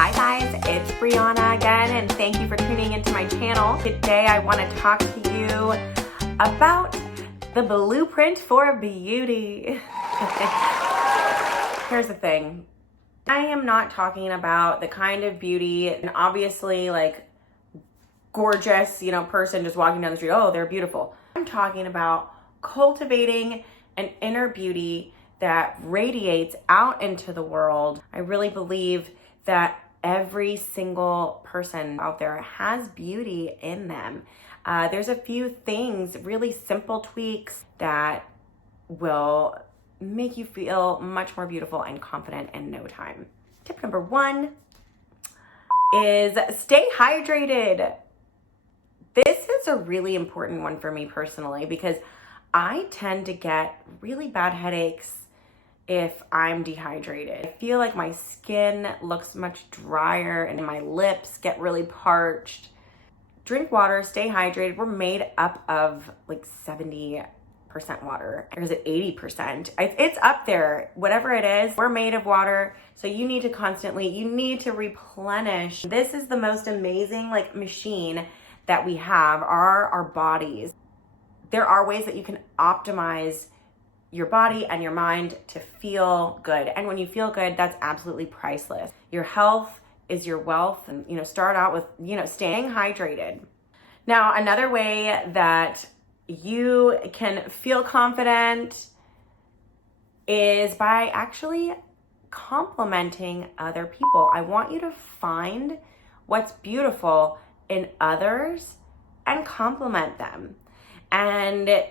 Hi guys, it's Brianna again, and thank you for tuning into my channel. Today I want to talk to you about the blueprint for beauty. Here's the thing. I am not talking about the kind of beauty, and obviously like gorgeous, person just walking down the street, oh, they're beautiful. I'm talking about cultivating an inner beauty that radiates out into the world. I really believe that every single person out there has beauty in them. There's a few things, really simple tweaks that will make you feel much more beautiful and confident in no time. Tip number 1 is stay hydrated. This is a really important one for me personally because I tend to get really bad headaches if I'm dehydrated. I feel like my skin looks much drier and my lips get really parched. Drink water, stay hydrated. We're made up of like 70% water. Or is it 80%? It's up there. Whatever it is, we're made of water. So you need to replenish. This is the most amazing machine that we have, are our bodies. There are ways that you can optimize your body and your mind to feel good. And when you feel good, that's absolutely priceless. Your health is your wealth, and start out with staying hydrated. Now, another way that you can feel confident is by actually complimenting other people. I want you to find what's beautiful in others and compliment them. And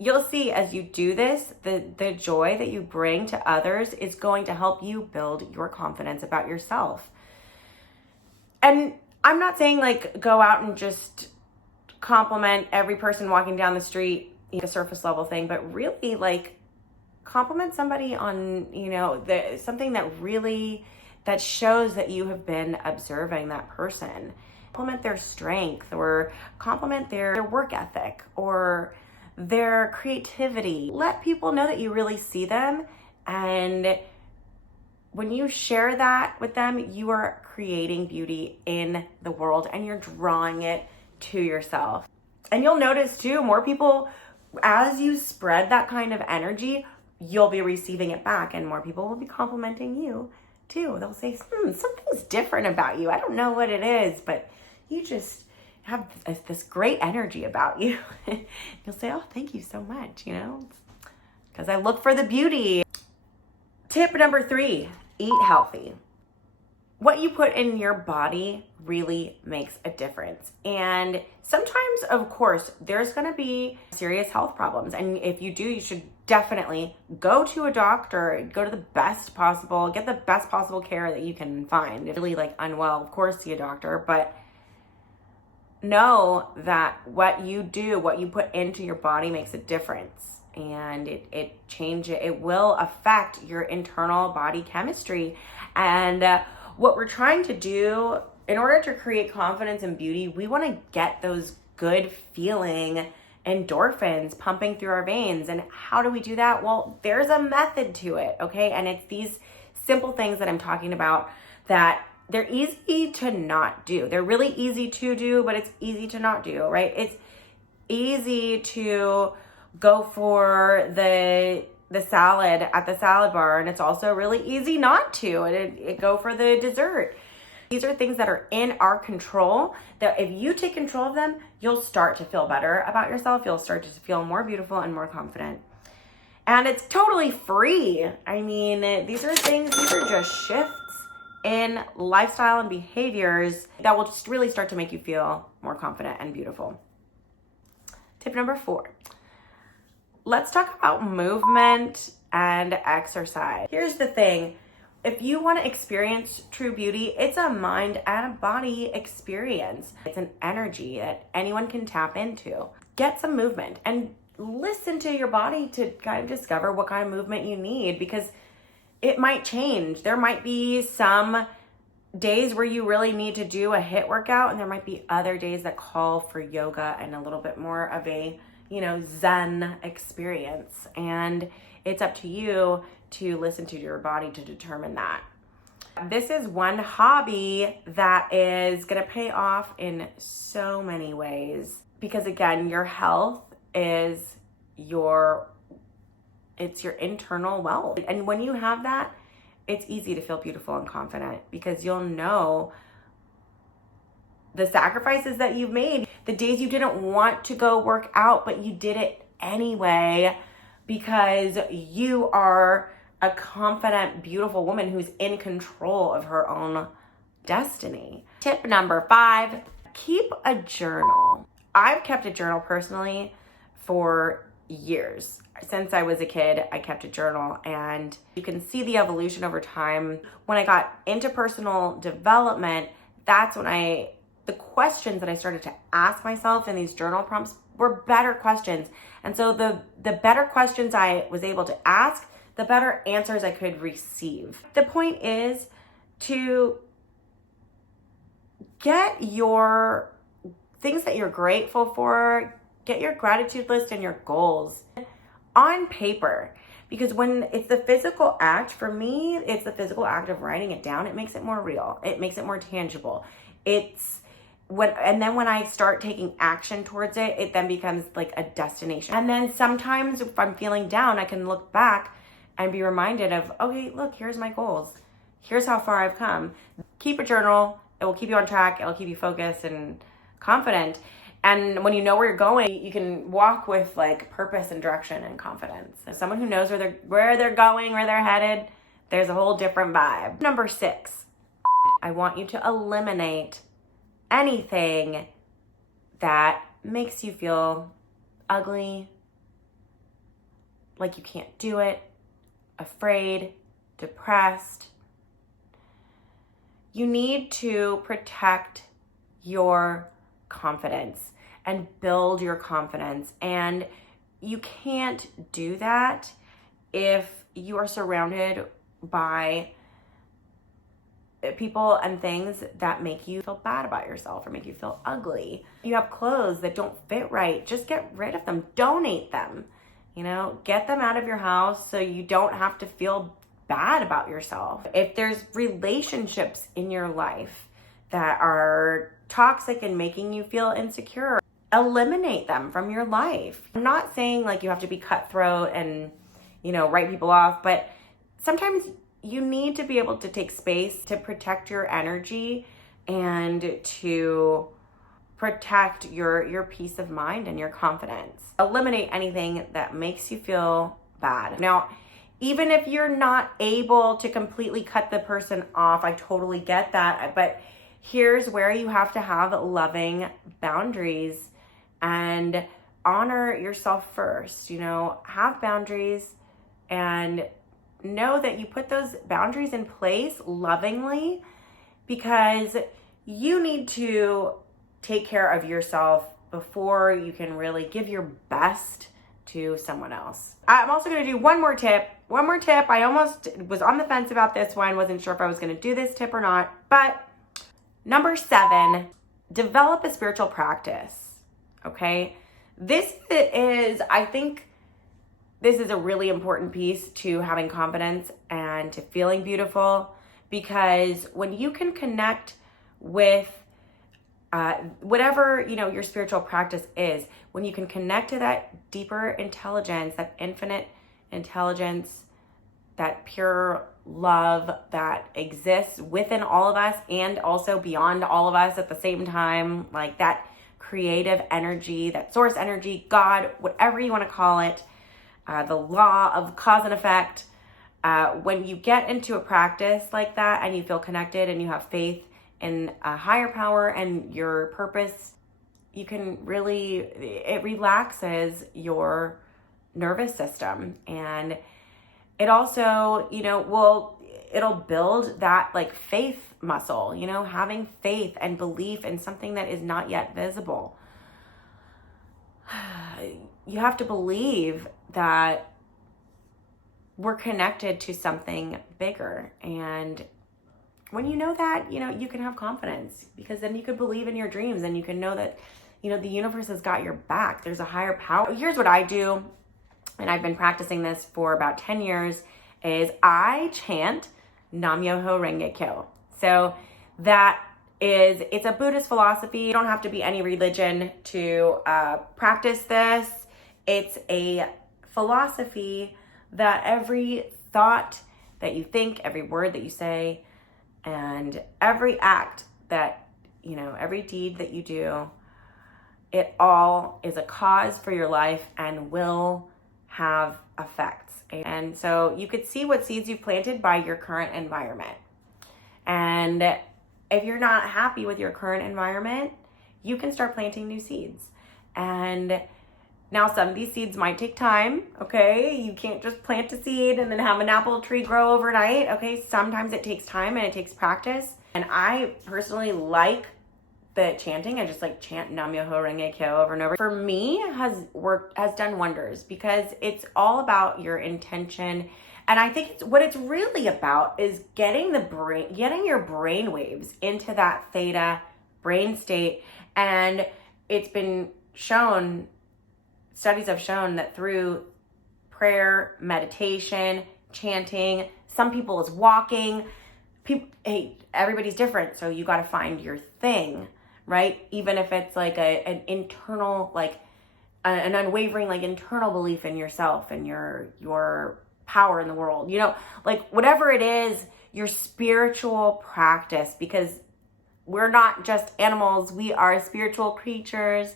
you'll see as you do this, the joy that you bring to others is going to help you build your confidence about yourself. And I'm not saying go out and just compliment every person walking down the street, a surface level thing, but really compliment somebody on, something that shows that you have been observing that person. Compliment their strength, or compliment their work ethic, or their creativity. Let people know that you really see them, and when you share that with them, you are creating beauty in the world and you're drawing it to yourself. And you'll notice too, more people, as you spread that kind of energy, you'll be receiving it back, and more people will be complimenting you too. They'll say, something's different about you. I don't know what it is, but you just have this great energy about you. You'll say, oh, thank you so much, because I look for the beauty. Tip number 3, eat healthy. What you put in your body really makes a difference. And sometimes, of course, there's gonna be serious health problems. And if you do, you should definitely go to a doctor, get the best possible care that you can find. If you're really unwell, of course, see a doctor, but know that what you do, what you put into your body makes a difference, and it will affect your internal body chemistry. And what we're trying to do in order to create confidence and beauty, we want to get those good feeling endorphins pumping through our veins. And how do we do that? Well, there's a method to it, okay? And it's these simple things that I'm talking about that they're easy to not do. They're really easy to do, but it's easy to not do, right? It's easy to go for the salad at the salad bar, and it's also really easy not to and go for the dessert. These are things that are in our control, that if you take control of them, you'll start to feel better about yourself. You'll start to feel more beautiful and more confident. And it's totally free. I mean, these are just shifts in lifestyle and behaviors that will just really start to make you feel more confident and beautiful. Tip number 4. Let's talk about movement and exercise. Here's the thing. If you want to experience true beauty, it's a mind and a body experience. It's an energy that anyone can tap into. Get some movement and listen to your body to kind of discover what kind of movement you need, because it might change. There might be some days where you really need to do a HIIT workout, and there might be other days that call for yoga and a little bit more of a, Zen experience. And it's up to you to listen to your body to determine that. This is one hobby that is gonna pay off in so many ways, because again, your health is it's your internal wealth. And when you have that, it's easy to feel beautiful and confident, because you'll know the sacrifices that you've made, the days you didn't want to go work out, but you did it anyway, because you are a confident, beautiful woman who's in control of her own destiny. Tip number 5, keep a journal. I've kept a journal personally for years. Since I was a kid, I kept a journal, and you can see the evolution over time. When I got into personal development, that's when the questions that I started to ask myself in these journal prompts were better questions. And so the better questions I was able to ask, the better answers I could receive. The point is to get your things that you're grateful for, get your gratitude list and your goals on paper. Because when it's the physical act, for me, it's the physical act of writing it down. It makes it more real. It makes it more tangible. And then when I start taking action towards it, it then becomes like a destination. And then sometimes if I'm feeling down, I can look back and be reminded of, okay, look, here's my goals. Here's how far I've come. Keep a journal. It will keep you on track. It'll keep you focused and confident. And when you know where you're going, you can walk with like purpose and direction and confidence. As someone who knows where they're going, where they're headed, there's a whole different vibe. Number 6, I want you to eliminate anything that makes you feel ugly, like you can't do it, afraid, depressed. You need to protect your confidence and build your confidence. And you can't do that if you are surrounded by people and things that make you feel bad about yourself or make you feel ugly. You have clothes that don't fit right, just get rid of them, donate them, get them out of your house so you don't have to feel bad about yourself. If there's relationships in your life that are toxic and making you feel insecure, eliminate them from your life. I'm not saying like you have to be cutthroat and, write people off, but sometimes you need to be able to take space to protect your energy and to protect your peace of mind and your confidence. Eliminate anything that makes you feel bad. Now, even if you're not able to completely cut the person off, I totally get that, but here's where you have to have loving boundaries and honor yourself first. Have boundaries and know that you put those boundaries in place lovingly, because you need to take care of yourself before you can really give your best to someone else. I'm also going to do one more tip. I almost was on the fence about this one, wasn't sure if I was going to do this tip or not, but number 7, develop a spiritual practice. Okay. I think this is a really important piece to having confidence and to feeling beautiful, because when you can connect with whatever, your spiritual practice is, when you can connect to that deeper intelligence, that infinite intelligence, that pure love that exists within all of us and also beyond all of us at the same time, like that creative energy, that source energy, God, whatever you want to call it, the law of cause and effect. When you get into a practice like that and you feel connected and you have faith in a higher power and your purpose, you can it relaxes your nervous system. And it also, it'll build that like faith muscle, having faith and belief in something that is not yet visible. You have to believe that we're connected to something bigger. And when you know that, you can have confidence, because then you could believe in your dreams and you can know that, the universe has got your back. There's a higher power. Here's what I do, and I've been practicing this for about 10 years, is I chant Nam-myoho Renge Kyo. So it's a Buddhist philosophy. You don't have to be any religion to practice this. It's a philosophy that every thought that you think, every word that you say, and every act that, every deed that you do, it all is a cause for your life and will have effects. And so you could see what seeds you've planted by your current environment. And if you're not happy with your current environment, you can start planting new seeds. And now some of these seeds might take time, okay? You can't just plant a seed and then have an apple tree grow overnight, okay? Sometimes it takes time and it takes practice. And I personally like the chanting. I just like chant Nam-myoho Renge Kyo over and over. For me, has done wonders because it's all about your intention. And I think what it's really about is getting your brain waves into that theta brain state. And it's been shown, studies have shown that through prayer, meditation, chanting, some people is walking. Everybody's different, so you got to find your thing, right? Even if it's like an internal, like an unwavering, like internal belief in yourself and your power in the world, like whatever it is, your spiritual practice, because we're not just animals, we are spiritual creatures.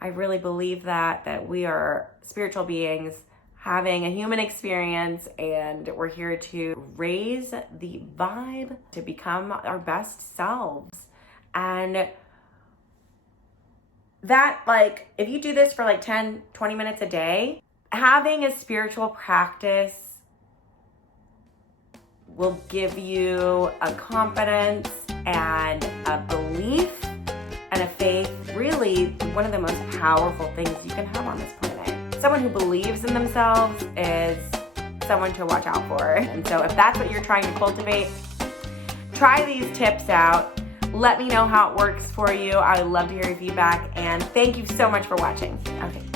I really believe that we are spiritual beings having a human experience, and we're here to raise the vibe to become our best selves. And that, like, if you do this for like 10, 20 minutes a day, having a spiritual practice will give you a confidence and a belief and a faith, really one of the most powerful things you can have on this planet. Someone who believes in themselves is someone to watch out for. And so if that's what you're trying to cultivate, try these tips out. Let me know how it works for you. I would love to hear your feedback. And thank you so much for watching. Okay.